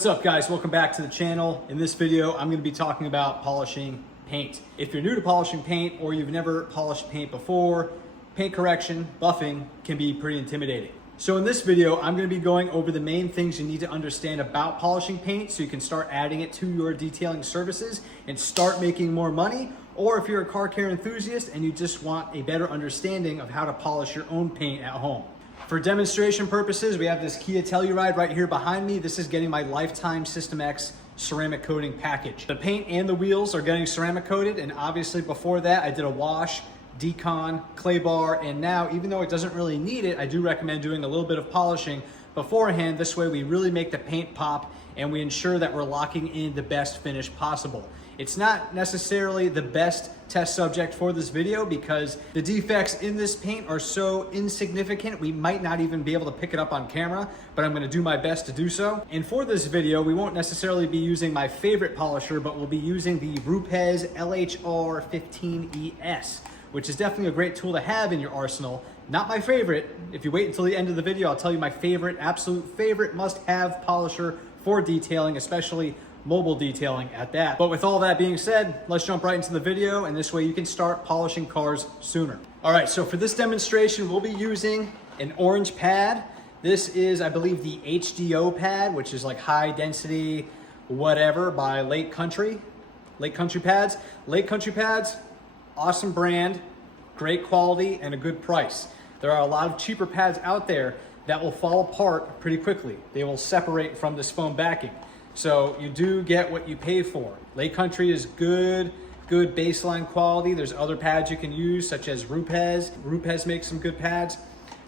What's up guys, welcome back to the channel. In this video, I'm gonna be talking about polishing paint. If you're new to polishing paint or you've never polished paint before, paint correction, buffing can be pretty intimidating. So in this video, I'm gonna be going over the main things you need to understand about polishing paint so you can start adding it to your detailing services and start making more money. Or if you're a car care enthusiast and you just want a better understanding of how to polish your own paint at home. For demonstration purposes, we have this Kia Telluride right here behind me. This is getting my Lifetime System X ceramic coating package. The paint and the wheels are getting ceramic coated, and obviously before that I did a wash, decon, clay bar, and now even though it doesn't really need it, I do recommend doing a little bit of polishing beforehand. This way we really make the paint pop and we ensure that we're locking in the best finish possible. It's not necessarily the best test subject for this video because the defects in this paint are so insignificant, we might not even be able to pick it up on camera, but I'm gonna do my best to do so. And for this video, we won't necessarily be using my favorite polisher, but we'll be using the RUPES LHR 15ES, which is definitely a great tool to have in your arsenal. Not my favorite. If you wait until the end of the video, I'll tell you my favorite, absolute favorite must-have polisher for detailing, especially mobile detailing at that. But with all that being said, let's jump right into the video, and this way you can start polishing cars sooner. All right, so for this demonstration, we'll be using an orange pad. This is, I believe, the HDO pad, which is like high density, whatever, by Lake Country Pads. Lake Country Pads, awesome brand, great quality, and a good price. There are a lot of cheaper pads out there that will fall apart pretty quickly. They will separate from this foam backing. So you do get what you pay for. Lake Country is good baseline quality. There's other pads you can use, such as RUPES. RUPES makes some good pads,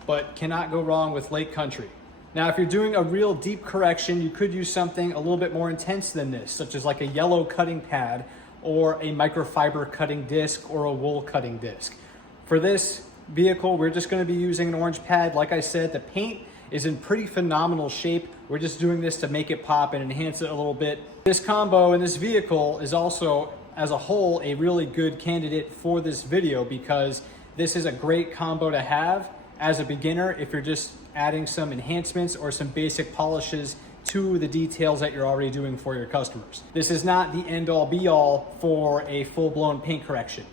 but cannot go wrong with Lake Country. Now, if you're doing a real deep correction, you could use something a little bit more intense than this, such as like a yellow cutting pad or a microfiber cutting disc or a wool cutting disc. For this vehicle, we're just gonna be using an orange pad. Like I said, the paint is in pretty phenomenal shape. We're just doing this to make it pop and enhance it a little bit. This combo in this vehicle is also, as a whole, a really good candidate for this video because this is a great combo to have as a beginner if you're just adding some enhancements or some basic polishes to the details that you're already doing for your customers. This is not the end-all be-all for a full-blown paint correction.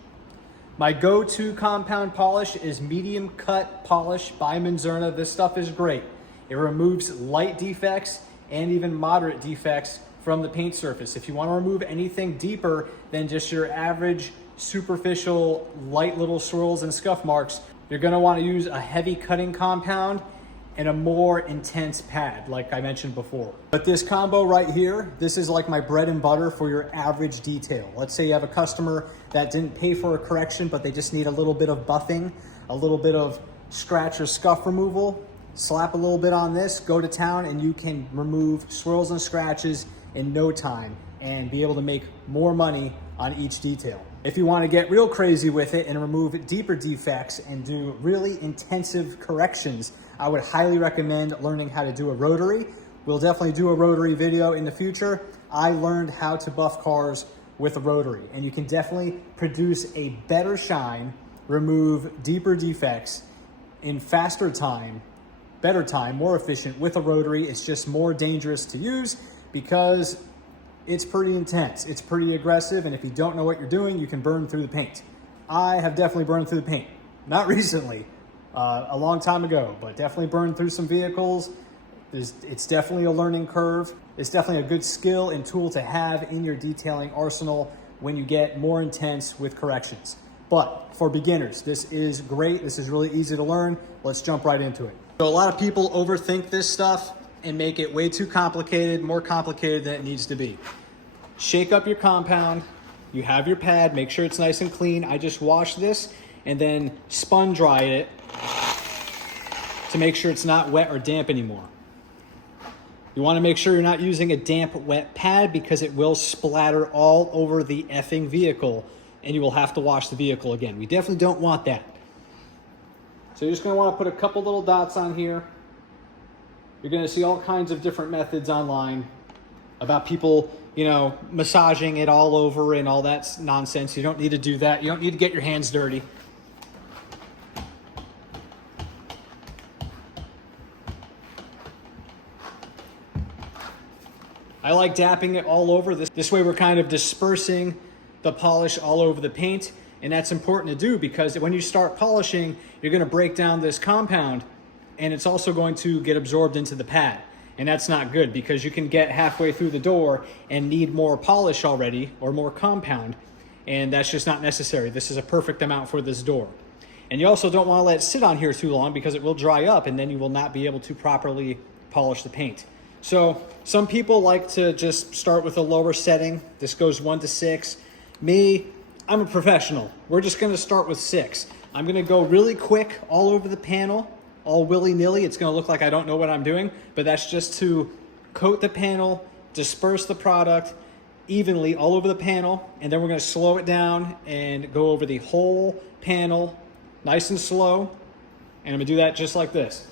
My go-to compound polish is medium cut polish by Manzurna. This stuff is great. It removes light defects and even moderate defects from the paint surface. If you want to remove anything deeper than just your average superficial light little swirls and scuff marks, you're going to want to use a heavy cutting compound and a more intense pad, like I mentioned before. But this combo right here, this is like my bread and butter for your average detail. Let's say you have a customer that didn't pay for a correction, but they just need a little bit of buffing, a little bit of scratch or scuff removal. Slap a little bit on this, go to town, and you can remove swirls and scratches in no time and be able to make more money on each detail. If you want to get real crazy with it and remove deeper defects and do really intensive corrections, I would highly recommend learning how to do a rotary. We'll definitely do a rotary video in the future. I learned how to buff cars with a rotary, and you can definitely produce a better shine, remove deeper defects in faster time, better time, more efficient with a rotary. It's just more dangerous to use because it's pretty intense. It's pretty aggressive, and if you don't know what you're doing, you can burn through the paint. I have definitely burned through the paint. Not recently, a long time ago, but definitely burned through some vehicles. It's definitely a learning curve. It's definitely a good skill and tool to have in your detailing arsenal when you get more intense with corrections. But for beginners, this is great. This is really easy to learn. Let's jump right into it. So a lot of people overthink this stuff and make it way too complicated, more complicated than it needs to be. Shake up your compound. You have your pad, make sure it's nice and clean. I just washed this and then spun dry it to make sure it's not wet or damp anymore. You want to make sure you're not using a damp, wet pad because it will splatter all over the effing vehicle and you will have to wash the vehicle again. We definitely don't want that. So you're just going to want to put a couple little dots on here. You're going to see all kinds of different methods online about people, you know, massaging it all over and all that nonsense. You don't need to do that. You don't need to get your hands dirty. I like dapping it all over. This way we're kind of dispersing the polish all over the paint. And that's important to do because when you start polishing, you're gonna break down this compound and it's also going to get absorbed into the pad. And that's not good because you can get halfway through the door and need more polish already or more compound. And that's just not necessary. This is a perfect amount for this door. And you also don't want to let it sit on here too long because it will dry up and then you will not be able to properly polish the paint. So some people like to just start with a lower setting. This goes 1 to 6. Me, I'm a professional. We're just going to start with 6. I'm going to go really quick all over the panel, all willy-nilly. It's going to look like I don't know what I'm doing, but that's just to coat the panel, disperse the product evenly all over the panel, and then we're going to slow it down and go over the whole panel nice and slow, and I'm going to do that just like this.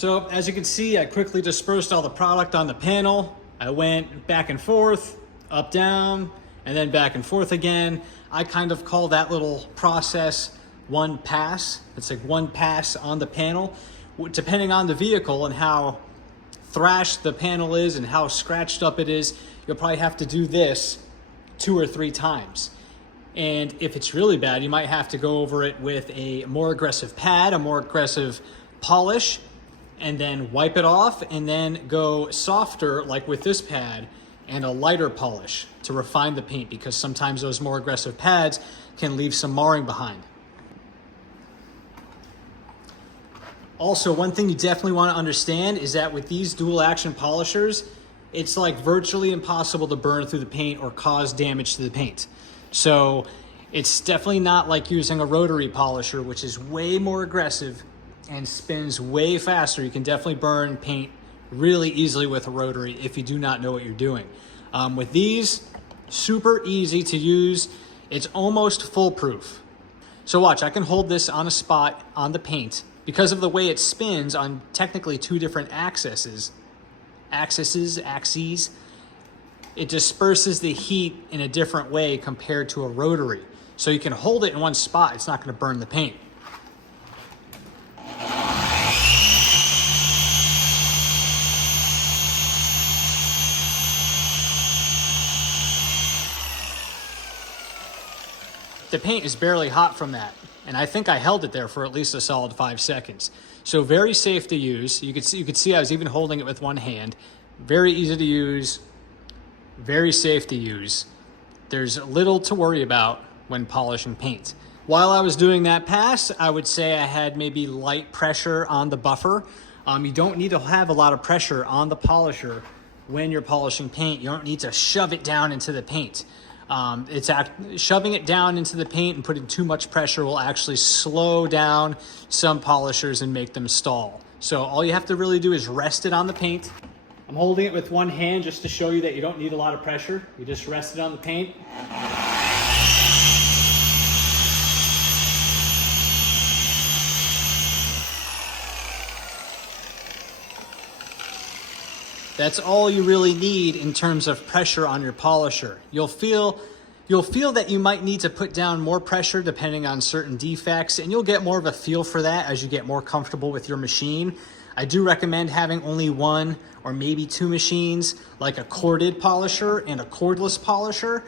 So as you can see, I quickly dispersed all the product on the panel. I went back and forth, up, down, and then back and forth again. I kind of call that little process one pass. It's like one pass on the panel. Depending on the vehicle and how thrashed the panel is and how scratched up it is, you'll probably have to do this 2 or 3 times. And if it's really bad, you might have to go over it with a more aggressive pad, a more aggressive polish, and then wipe it off and then go softer like with this pad and a lighter polish to refine the paint because sometimes those more aggressive pads can leave some marring behind. Also, one thing you definitely want to understand is that with these dual action polishers, it's like virtually impossible to burn through the paint or cause damage to the paint. So it's definitely not like using a rotary polisher, which is way more aggressive and spins way faster. You can definitely burn paint really easily with a rotary if you do not know what you're doing. With these, super easy to use. It's almost foolproof. So watch, I can hold this on a spot on the paint. Because of the way it spins on technically 2 different axes, it disperses the heat in a different way compared to a rotary. So you can hold it in one spot, it's not gonna burn the paint. The paint is barely hot from that, and I think I held it there for at least a solid 5 seconds. So very safe to use. You could see I was even holding it with one hand. Very easy to use, very safe to use. There's little to worry about when polishing paint. While I was doing that pass, I would say I had maybe light pressure on the buffer. You don't need to have a lot of pressure on the polisher when you're polishing paint. You don't need to shove it down into the paint. Shoving it down into the paint and putting too much pressure will actually slow down some polishers and make them stall. So all you have to really do is rest it on the paint. I'm holding it with one hand just to show you that you don't need a lot of pressure. You just rest it on the paint. That's all you really need in terms of pressure on your polisher. You'll feel that you might need to put down more pressure depending on certain defects, and you'll get more of a feel for that as you get more comfortable with your machine. I do recommend having only one or maybe two machines, like a corded polisher and a cordless polisher.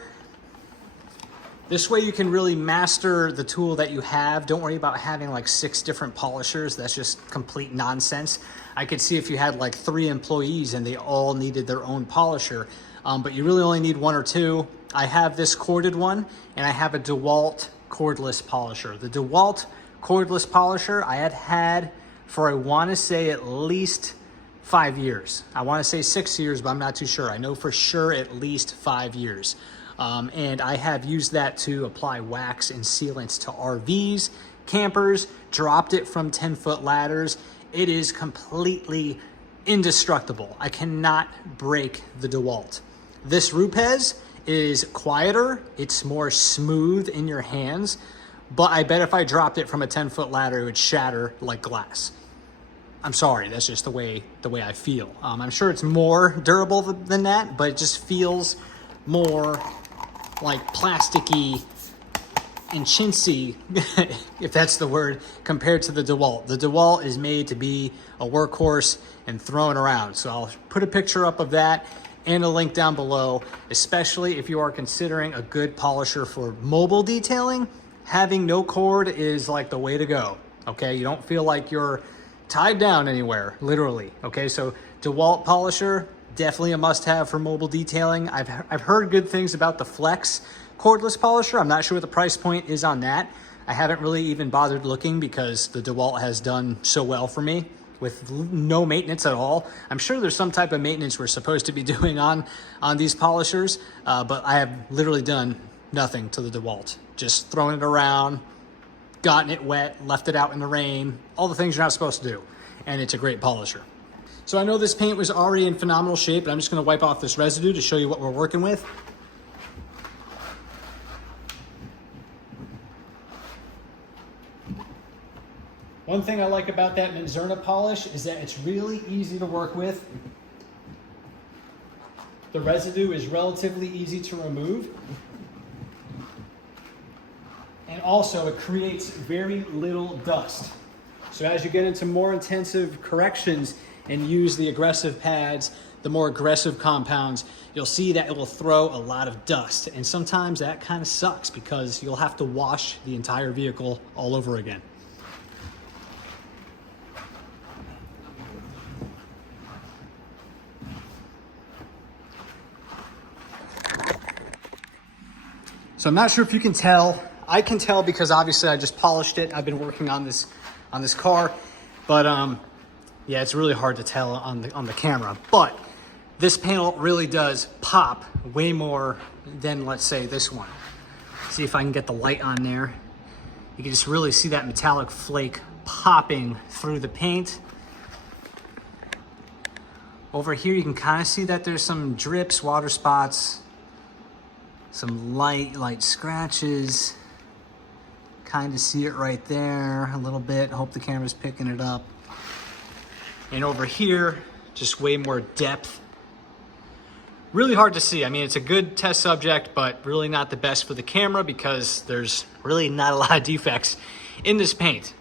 This way you can really master the tool that you have. Don't worry about having like 6 different polishers. That's just complete nonsense. I could see if you had like 3 employees and they all needed their own polisher, but you really only need 1 or 2. I have this corded one and I have a DeWalt cordless polisher. The DeWalt cordless polisher I had for, I want to say, at least 5 years. I want to say 6 years, but I'm not too sure. I know for sure at least 5 years. And I have used that to apply wax and sealants to RVs, campers, dropped it from 10-foot ladders. It is completely indestructible. I cannot break the DeWalt. This RUPES is quieter. It's more smooth in your hands, but I bet if I dropped it from a 10-foot ladder, it would shatter like glass. I'm sorry, that's just the way I feel. I'm sure it's more durable than that, but it just feels more like plasticky and chintzy, if that's the word, compared to the DeWalt. The DeWalt is made to be a workhorse and thrown around. So I'll put a picture up of that and a link down below, especially if you are considering a good polisher for mobile detailing. Having no cord is like the way to go, okay? You don't feel like you're tied down anywhere, literally, okay? So DeWalt polisher, definitely a must-have for mobile detailing. I've heard good things about the Flex cordless polisher. I'm not sure what the price point is on that. I haven't really even bothered looking because the DeWalt has done so well for me with no maintenance at all. I'm sure there's some type of maintenance we're supposed to be doing on these polishers, but I have literally done nothing to the DeWalt. Just thrown it around, gotten it wet, left it out in the rain, all the things you're not supposed to do, and it's a great polisher. So I know this paint was already in phenomenal shape, but I'm just gonna wipe off this residue to show you what we're working with. One thing I like about that Menzerna polish is that it's really easy to work with. The residue is relatively easy to remove. And also it creates very little dust. So as you get into more intensive corrections and use the aggressive pads, the more aggressive compounds, you'll see that it will throw a lot of dust. And sometimes that kind of sucks because you'll have to wash the entire vehicle all over again. So I'm not sure if you can tell. I can tell because obviously I just polished it. I've been working on this car, but yeah, it's really hard to tell on the camera. But this panel really does pop way more than, let's say, this one. See if I can get the light on there. You can just really see that metallic flake popping through the paint. Over here, you can kind of see that there's some drips, water spots, some light scratches. Kind of see it right there a little bit. Hope the camera's picking it up. And over here, just way more depth. Really hard to see. I mean, it's a good test subject, but really not the best for the camera because there's really not a lot of defects in this paint.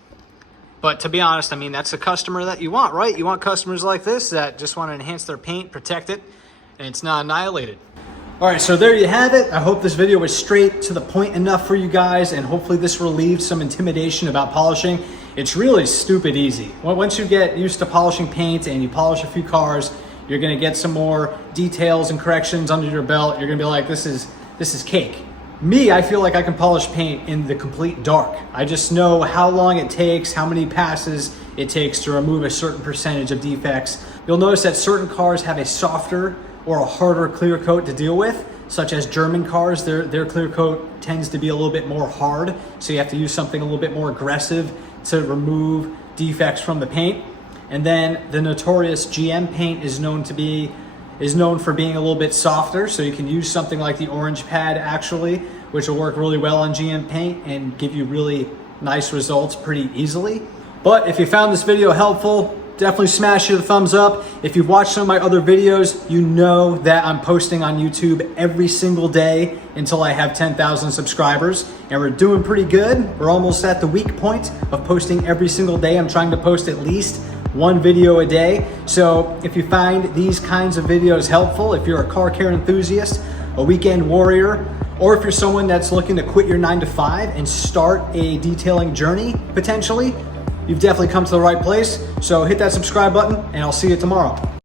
But to be honest, I mean, that's a customer that you want, right? You want customers like this that just want to enhance their paint, protect it, and it's not annihilated. All right, so there you have it. I hope this video was straight to the point enough for you guys, and hopefully this relieved some intimidation about polishing. It's really stupid easy. Once you get used to polishing paint and you polish a few cars, you're gonna get some more details and corrections under your belt. You're gonna be like, this is cake. Me, I feel like I can polish paint in the complete dark. I just know how long it takes, how many passes it takes to remove a certain percentage of defects. You'll notice that certain cars have a softer or a harder clear coat to deal with, such as German cars. Their clear coat tends to be a little bit more hard, so you have to use something a little bit more aggressive to remove defects from the paint. And then the notorious GM paint is known for being a little bit softer, so you can use something like the orange pad actually, which will work really well on GM paint and give you really nice results pretty easily. But if you found this video helpful, definitely smash the thumbs up. If you've watched some of my other videos, you know that I'm posting on YouTube every single day until I have 10,000 subscribers, and we're doing pretty good. We're almost at the weak point of posting every single day. I'm trying to post at least one video a day. So if you find these kinds of videos helpful, if you're a car care enthusiast, a weekend warrior, or if you're someone that's looking to quit your 9-to-5 and start a detailing journey, potentially, you've definitely come to the right place. So hit that subscribe button and I'll see you tomorrow.